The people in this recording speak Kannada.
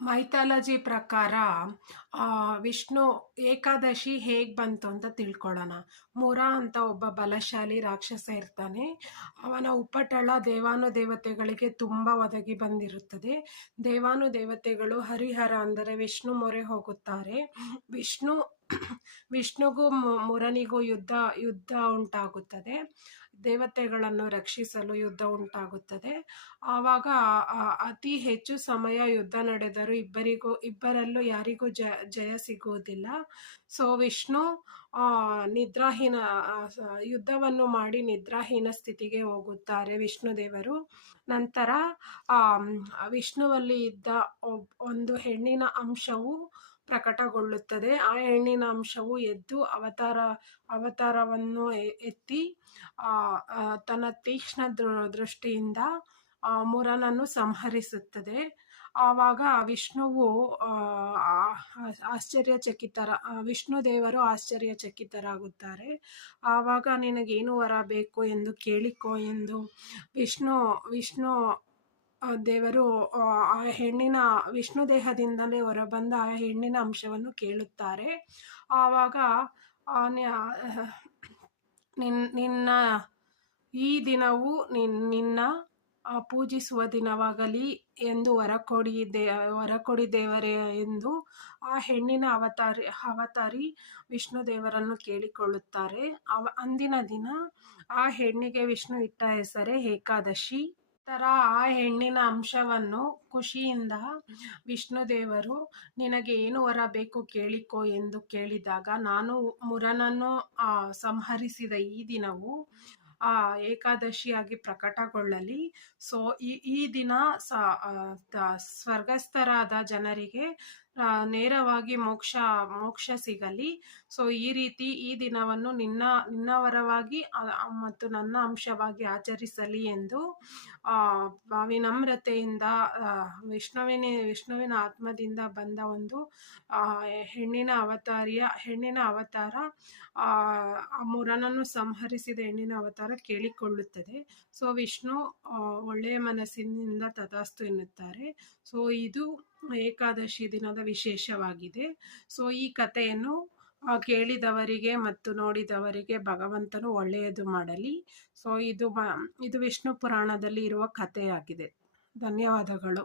ಮೈಥಾಲಜಿ ಪ್ರಕಾರ ವಿಷ್ಣು ಏಕಾದಶಿ ಹೇಗೆ ಬಂತು ಅಂತ ತಿಳ್ಕೊಳ್ಳೋಣ. ಮುರ ಅಂತ ಒಬ್ಬ ಬಲಶಾಲಿ ರಾಕ್ಷಸ ಇರ್ತಾನೆ. ಅವನ ಉಪಟಳ ದೇವಾನುದೇವತೆಗಳಿಗೆ ತುಂಬ ಒದಗಿ ಬಂದಿರುತ್ತದೆ. ದೇವಾನುದೇವತೆಗಳು ಹರಿಹರ ಅಂದರೆ ವಿಷ್ಣು ಮೊರೆ ಹೋಗುತ್ತಾರೆ. ವಿಷ್ಣುಗೂ ಮುರನಿಗೂ ಯುದ್ಧ ಉಂಟಾಗುತ್ತದೆ. ದೇವತೆಗಳನ್ನು ರಕ್ಷಿಸಲು ಯುದ್ಧ ಉಂಟಾಗುತ್ತದೆ. ಆವಾಗ ಅತಿ ಹೆಚ್ಚು ಸಮಯ ಯುದ್ಧ ನಡೆದರೂ ಇಬ್ಬರಲ್ಲೂ ಯಾರಿಗೂ ಜಯ ಸಿಗುವುದಿಲ್ಲ. ಸೊ ವಿಷ್ಣು ನಿದ್ರಾಹೀನ ಯುದ್ಧವನ್ನು ಮಾಡಿ ನಿದ್ರಾಹೀನ ಸ್ಥಿತಿಗೆ ಹೋಗುತ್ತಾರೆ ವಿಷ್ಣು ದೇವರು. ನಂತರ ವಿಷ್ಣುವಲ್ಲಿ ಇದ್ದ ಒಂದು ಹೆಣ್ಣಿನ ಅಂಶವು ಪ್ರಕಟಗೊಳ್ಳುತ್ತದೆ. ಆ ಹೆಣ್ಣಿನ ಅಂಶವು ಎದ್ದು ಅವತಾರವನ್ನು ಎತ್ತಿ ತನ್ನ ತೀಕ್ಷ್ಣ ದೃಷ್ಟಿಯಿಂದ ಮುರನನ್ನು ಸಂಹರಿಸುತ್ತದೆ. ಆವಾಗ ವಿಷ್ಣು ದೇವರು ಆಶ್ಚರ್ಯಚಕಿತರಾಗುತ್ತಾರೆ. ಆವಾಗ ನಿನಗೇನು ವರ ಬೇಕು ಎಂದು ಕೇಳಿಕೋ ಎಂದು ವಿಷ್ಣು ದೇವರು ವಿಷ್ಣು ದೇಹದಿಂದಲೇ ಹೊರಬಂದ ಆ ಹೆಣ್ಣಿನ ಅಂಶವನ್ನು ಕೇಳುತ್ತಾರೆ. ಆವಾಗ ನಿನ್ನ ಈ ದಿನವು ನಿನ್ನ ಪೂಜಿಸುವ ದಿನವಾಗಲಿ ಎಂದು ಹೊರಕೊಡಿ ದೇವರೇ ಎಂದು ಆ ಹೆಣ್ಣಿನ ಅವತಾರಿ ವಿಷ್ಣು ದೇವರನ್ನು ಕೇಳಿಕೊಳ್ಳುತ್ತಾರೆ. ಅಂದಿನ ದಿನ ಆ ಹೆಣ್ಣಿಗೆ ವಿಷ್ಣು ಇಟ್ಟ ಹೆಸರೇ ಏಕಾದಶಿ. ತರ ಆ ಹೆಣ್ಣಿನ ಅಂಶವನ್ನು ಖುಷಿಯಿಂದ ವಿಷ್ಣು ದೇವರು ನಿನಗೆ ಏನು ವರ ಬೇಕು ಕೇಳಿಕೋ ಎಂದು ಕೇಳಿದಾಗ, ನಾನು ಮುರನನ್ನು ಸಂಹರಿಸಿದ ಈ ದಿನವು ಏಕಾದಶಿಯಾಗಿ ಪ್ರಕಟಗೊಳ್ಳಲಿ. ಸೊ ಈ ದಿನ ಸ್ವರ್ಗಸ್ಥರಾದ ಜನರಿಗೆ ನೇರವಾಗಿ ಮೋಕ್ಷ ಸಿಗಲಿ. ಸೊ ಈ ರೀತಿ ಈ ದಿನವನ್ನು ನಿನ್ನ ವರವಾಗಿ ಮತ್ತು ನನ್ನ ಅಂಶವಾಗಿ ಆಚರಿಸಲಿ ಎಂದು ವಿನಮ್ರತೆಯಿಂದ ವಿಷ್ಣುವಿನ ಆತ್ಮದಿಂದ ಬಂದ ಒಂದು ಹೆಣ್ಣಿನ ಅವತಾರ ಮುರನನ್ನು ಸಂಹರಿಸಿದ ಹೆಣ್ಣಿನ ಅವತಾರ ಕೇಳಿಕೊಳ್ಳುತ್ತದೆ. ಸೊ ವಿಷ್ಣು ಒಳ್ಳೆಯ ಮನಸ್ಸಿನಿಂದ ತಥಾಸ್ತು ಎನ್ನುತ್ತಾರೆ. ಸೊ ಇದು ಏಕಾದಶಿ ದಿನದ ವಿಶೇಷವಾಗಿದೆ. ಸೊ ಈ ಕಥೆಯನ್ನು ಕೇಳಿದವರಿಗೆ ಮತ್ತು ನೋಡಿದವರಿಗೆ ಭಗವಂತನು ಒಳ್ಳೆಯದು ಮಾಡಲಿ. ಸೊ ಇದು ವಿಷ್ಣು ಪುರಾಣದಲ್ಲಿ ಇರುವ ಕಥೆಯಾಗಿದೆ. ಧನ್ಯವಾದಗಳು.